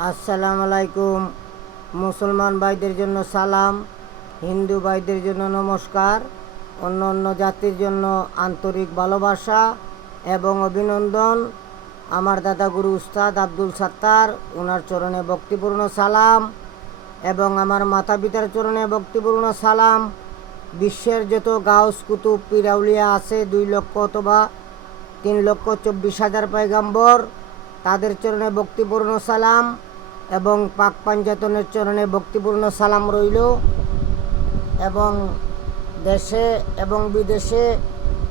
আসসালামু আলাইকুম। মুসলমান ভাইদের জন্য সালাম, হিন্দু ভাইদের জন্য নমস্কার, অন্য অন্য জাতির জন্য আন্তরিক ভালোবাসা এবং অভিনন্দন। আমার দাদা গুরু উস্তাদ আব্দুল সাত্তার, ওনার চরণে ভক্তিপূর্ণ সালাম এবং আমার মাতা পিতার চরণে ভক্তিপূর্ণ সালাম। বিশ্বের যত গাউস কুতুব পীর আউলিয়া আছে 2 লক্ষ অথবা 3,24,000 পয়গাম্বর, তাদের চরণে ভক্তিপূর্ণ সালাম এবং পাক পাঞ্জাতনের চরণে ভক্তিপূর্ণ সালাম রইল। এবং দেশে এবং বিদেশে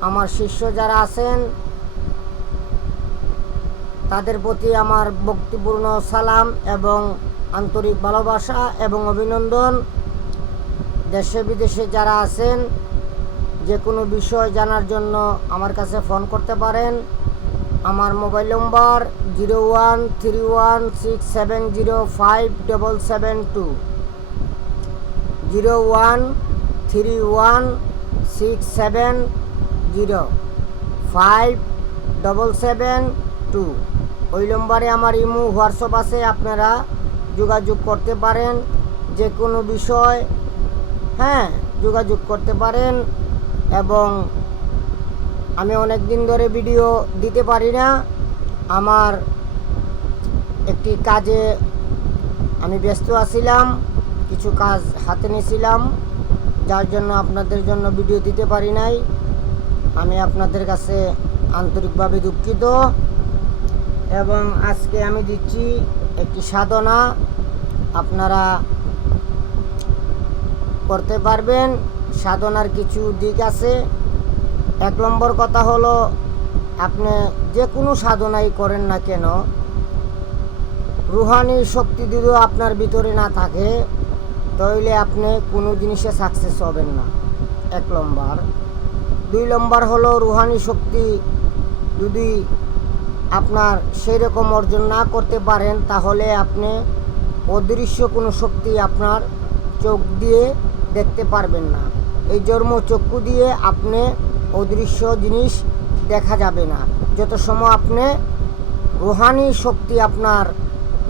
আমার শিষ্য যারা আছেন তাদের প্রতি আমার ভক্তিপূর্ণ সালাম এবং আন্তরিক ভালোবাসা এবং অভিনন্দন। দেশে বিদেশে যারা আছেন যে কোনো বিষয় জানার জন্য আমার কাছে ফোন করতে পারেন। আমার মোবাইল নম্বর 013167057772, 013167057772। ওই নম্বরে আমার ইমো হোয়াটসঅ্যাপ আছে, আপনারা যোগাযোগ করতে পারেন। যে কোনো বিষয় যোগাযোগ করতে পারেন। এবং আমি অনেক দিন ধরে ভিডিও দিতে পারি না, আমার একটি কাজে আমি ব্যস্ত আছিলাম, কিছু কাজ হাতে নিয়েছিলাম, যার জন্য আপনাদের জন্য ভিডিও দিতে পারি নাই। আমি আপনাদের কাছে আন্তরিকভাবে দুঃখিত। এবং আজকে আমি দিচ্ছি একটি সাধনা, আপনারা করতে পারবেন। সাধনার কিছু দিক আছে। 1 নম্বর কথা হলো, আপনি যে কোনো সাধনাই করেন না কেন, রুহানি শক্তি যদি আপনার ভিতরে না থাকে তাহলে আপনি কোনো জিনিসে সাকসেস হবেন না, 1 নম্বর। 2 নম্বর হলো, রুহানি শক্তি যদি আপনার সেই রকম অর্জন না করতে পারেন তাহলে আপনি অদৃশ্য কোনো শক্তি আপনার চোখ দিয়ে দেখতে পারবেন না। এই জন্ম চক্ষু দিয়ে আপনি অদৃশ্য জিনিস দেখা যাবে না। যত সময় আপনি রুহানি শক্তি আপনার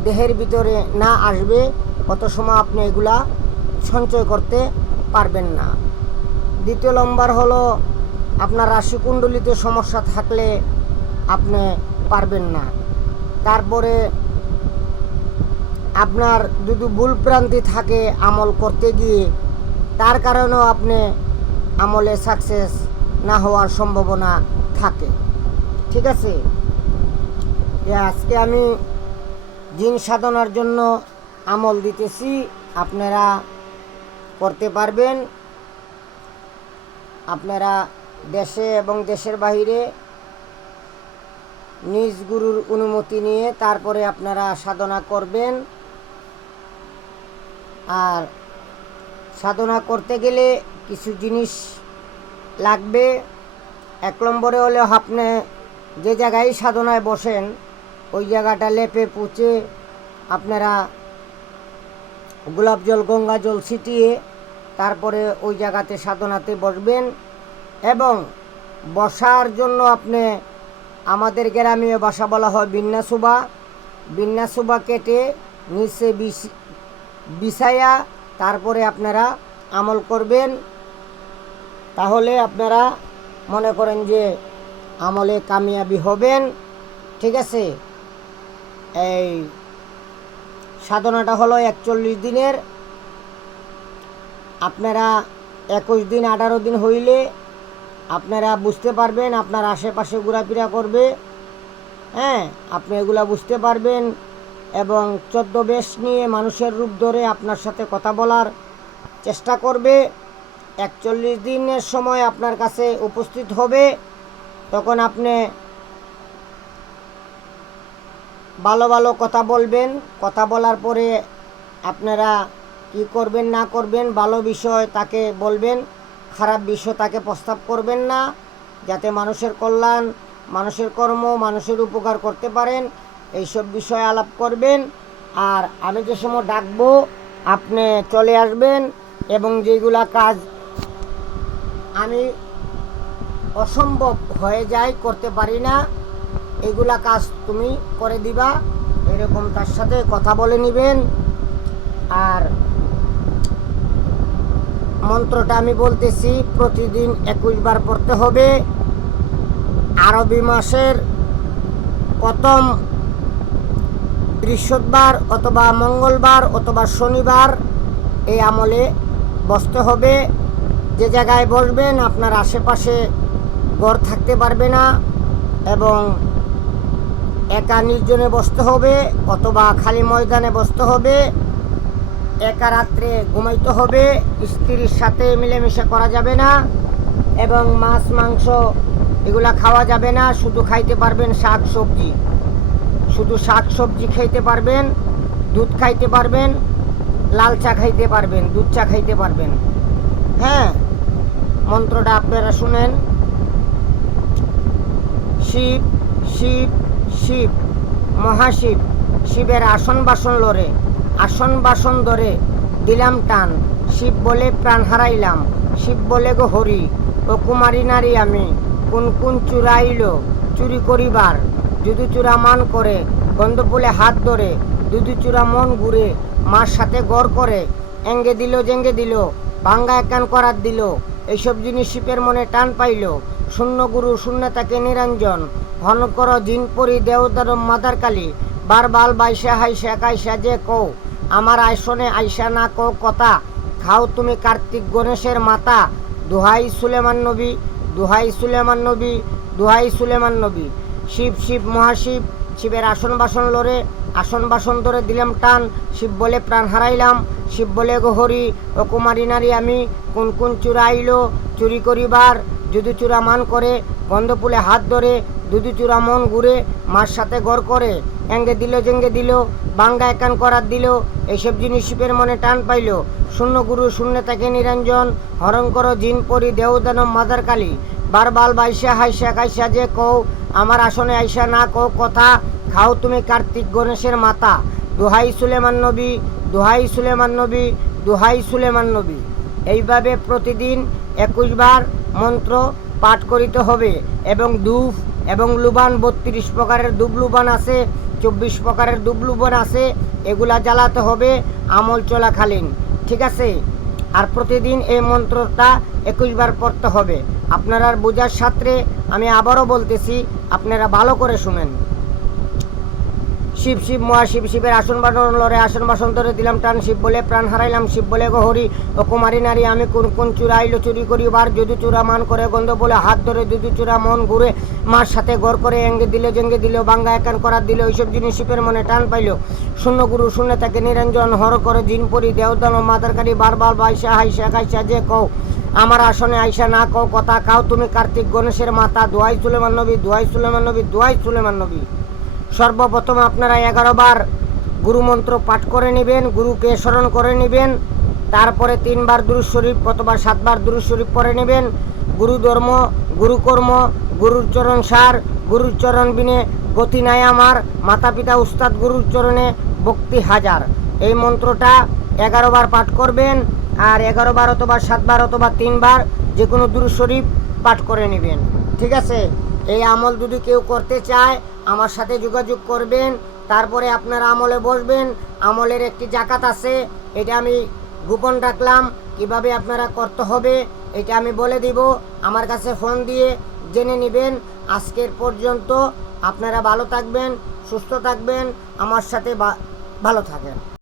দেহের ভিতরে না আসবে তত সময় আপনি এগুলা সঞ্চয় করতে পারবেন না। 2 নম্বর হলো, আপনার রাশিকুণ্ডলিতে সমস্যা থাকলে আপনি পারবেন না। তারপরে আপনার যদি ভুল ভ্রান্তি থাকে আমল করতে গিয়ে, তার কারণেও আপনি আমলে সাকসেস না হওয়ার সম্ভাবনা থাকে। ঠিক আছে, আজকে আমি জিন সাধনার জন্য আমল দিতেছি, আপনারা করতে পারবেন। আপনারা দেশে এবং দেশের বাইরে নিজ গুরুর অনুমতি নিয়ে তারপরে আপনারা সাধনা করবেন। আর সাধনা করতে গেলে কিছু জিনিস লাগবে। 1 নম্বরে হলে, আপনি যে জায়গায় সাধনায় বসেন ওই জায়গাটা লেপে পুছে আপনারা গোলাপ জল গঙ্গা জল ছিটিয়ে তারপরে ওই জায়গাতে সাধনাতে বসবেন। এবং বসার জন্য আপনি, আমাদের গ্রামীয় ভাষা বলা হয় বিন্যাসুবা কেটে নিচে বিছায়া তারপরে আপনারা আমল করবেন। তাহলে আপনারা মনে করেন যে আমলে কামিয়াবি হবেন। ঠিক আছে, এই সাধনাটা হলো 41 দিনের। আপনারা 21 দিন 18 দিন হইলে আপনারা বুঝতে পারবেন, আপনার আশেপাশে ঘোরাফেরা করবে, আপনি এগুলা বুঝতে পারবেন। এবং 14 বেশ নিয়ে মানুষের রূপ ধরে আপনার সাথে কথা বলার চেষ্টা করবে। 41 দিনের সময় আপনার কাছে উপস্থিত হবে। তখন আপনি ভালো ভালো কথা বলবেন। কথা বলার পরে আপনারা কি করবেন না করবেন, ভালো বিষয় তাকে বলবেন, খারাপ বিষয় তাকে প্রস্তাব করবেন না, যাতে মানুষের কল্যাণ, মানুষের কর্ম, মানুষের উপকার করতে পারেন, এইসব বিষয়ে আলাপ করবেন। আর আমি যে সময় ডাকবো আপনি চলে আসবেন। এবং যেগুলা কাজ আমি অসম্ভব হয়ে যায়, করতে পারি না, এগুলা কাজ তুমি করে দিবা। এরকম তার সাথে কথা বলে নেবেন। আর মন্ত্রটা আমি বলতেছি প্রতিদিন 21 বার পড়তে হবে। আরবি মাসের প্রথম বৃহস্পতিবার অথবা মঙ্গলবার অথবা শনিবার এই আমলে বসতে হবে। যে জায়গায় বসবেন আপনার আশেপাশে ঘর থাকতে পারবে না এবং একা নির্জনে বসতে হবে অথবা খালি ময়দানে বসতে হবে। একা রাত্রে ঘুমাইতে হবে, স্ত্রীর সাথে মিলেমিশে করা যাবে না এবং মাছ মাংস এগুলা খাওয়া যাবে না। শুধু খাইতে পারবেন শাক সবজি, শুধু শাক সবজি খাইতে পারবেন, দুধ খাইতে পারবেন, লাল চা খাইতে পারবেন, দুধ চা খাইতে পারবেন। হ্যাঁ, মন্ত্রটা আপনারা শুনেন। শিব শিব শিব মহাশিব, শিবের আসন বাসন লড়ে, আসন বাসন ধরে দিলাম টান, শিব বলে প্রাণ হারাইলাম, শিব বলে গো হরি, ও কুমারী নারী আমি, কোন কোন চুরাইল চুরি করিবার, যদু চূড়া মান করে, গন্ধপুলে হাত ধরে, দুদু চূড়া মন ঘুরে, মার সাথে গড় করে, এঙ্গে দিল জেঙ্গে দিল, ভাঙ্গা একান করার দিল, এইসব জিনিস শিবের মনে টান পাইল, শূন্য গুরু শূন্যতাকে নিরঞ্জন, হন কর জিন পরি দেওদার মাদার কালী, বার বাল বাইশা হাইসা কাইসা যে কও, আমার আইসনে আইসা না কও কথা, খাও তুমি কার্তিক গণেশের মাতা, দোহাই সুলেমান নবী, দোহাই সুলেমান নবী, দোহাই সুলেমান নবী। শিব শিব মহাশিব, শিবের আসন বাসন লড়ে, আসন বাসন ধরে দিলাম টান, শিব বলে প্রাণ হারাইলাম, শিব বলে গো হরি, ও কুমারী নারী আমি, কোন কোন চূড়া আইল চুরি করিবার, যদু চূড়া মান করে, গন্ধপুলে হাত ধরে, দুদু চূড়া মন ঘুরে, মার সাথে গড় করে, এঙ্গে দিল জেঙ্গে দিল, বাঙ্গা একান করার দিল, এইসব জিনিস শিবের মনে টান পাইল, শূন্য গুরু শূন্যতাকে নিরঞ্জন, হরণ করো জিন পরি দেওদানব মাদার কালী, বার বাল বাইশা হাইসা কাইসা যে কও, আমার আসনে আইসা না কও কথা, খাও তুমি কার্তিক গণেশের মাতা, দোহাই সুলেমান নবী, দোহাই সুলেমান নবী, দোহাই সুলেমান নবী। এইভাবে প্রতিদিন 21 বার মন্ত্র পাঠ করিতে হবে এবং ধূপ এবং লুবান 32 প্রকারের ধূপ লুবান আছে, 24 প্রকারের ধূপ লুবান আছে, এগুলা জ্বালাতে হবে আমল চলাকালীন। ঠিক আছে? আর প্রতিদিন এই মন্ত্রটা 21 বার পড়তে হবে। আপনারা বোঝার সাথে আমি আবারও বলতেছি, আপনারা ভালো করে শুনেন। শিব শিব মহাশিব, শিবের আসন বাসন লড়ে, আসন বাসন ধরে দিলাম টান, শিব বলে প্রাণ হারাইলাম, শিব বলে গো হরি, ও কুমারী নারী আমি, কোন কোন চূড়া আইলো চুরি করিবার, যদু চূড়া মান করে, গন্ধ বলে হাত ধরে, দুদু চূড়া মন ঘুরে, মার সাথে গড় করে, এঙ্গে দিল জেঙ্গে দিল, বাঙ্গা একান করার দিল, এইসব জিনিস শিবের মনে টান পাইল, শূন্য গুরু শূন্য তাকে নিরঞ্জন, হর করে জিন পরি দেওদান মাদারকারী, বারবার বাইশা হাইসা খাইসা যে কও, আমার আসনে আইসা না কও কথা, খাও তুমি কার্তিক গণেশের মাতা, দোহাই সুলেমান নবী, দোহাই সুলেমান নবী, দোহাই সুলেমান নবী। সর্বপ্রথম আপনারা 11 বার গুরুমন্ত্র পাঠ করে নেবেন, গুরুকে স্মরণ করে নেবেন, তারপরে 3 বার দুরূদ শরীফ অথবা 7 বার দুরূদ শরীফ পড়ে নেবেন। গুরু ধর্ম, গুরুকর্ম, গুরুর চরণ সার, গুরুর চরণ বিনে গতি নাই আমার, মাতা পিতা উস্তাদ গুরুর চরণে ভক্তি হাজার। এই মন্ত্রটা 11 বার পাঠ করবেন আর 11 বার অথবা 7 বার অথবা 3 বার যে কোনো দুরূদ শরীফ পাঠ করে নেবেন। ঠিক আছে? এই আমল যদি কেউ করতে চায় আমার সাথে যোগাযোগ করবেন, তারপরে আপনারা আমলে বসবেন। আমলের একটি জাকাত আছে, এটা আমি গোপন রাখলাম, কিভাবে আপনারা করতে হবে এটা আমি বলে দিব, আমার কাছে ফোন দিয়ে জেনে নেবেন। আজকের পর্যন্ত আপনারা ভালো থাকবেন, সুস্থ থাকবেন, আমার সাথে ভালো থাকেন।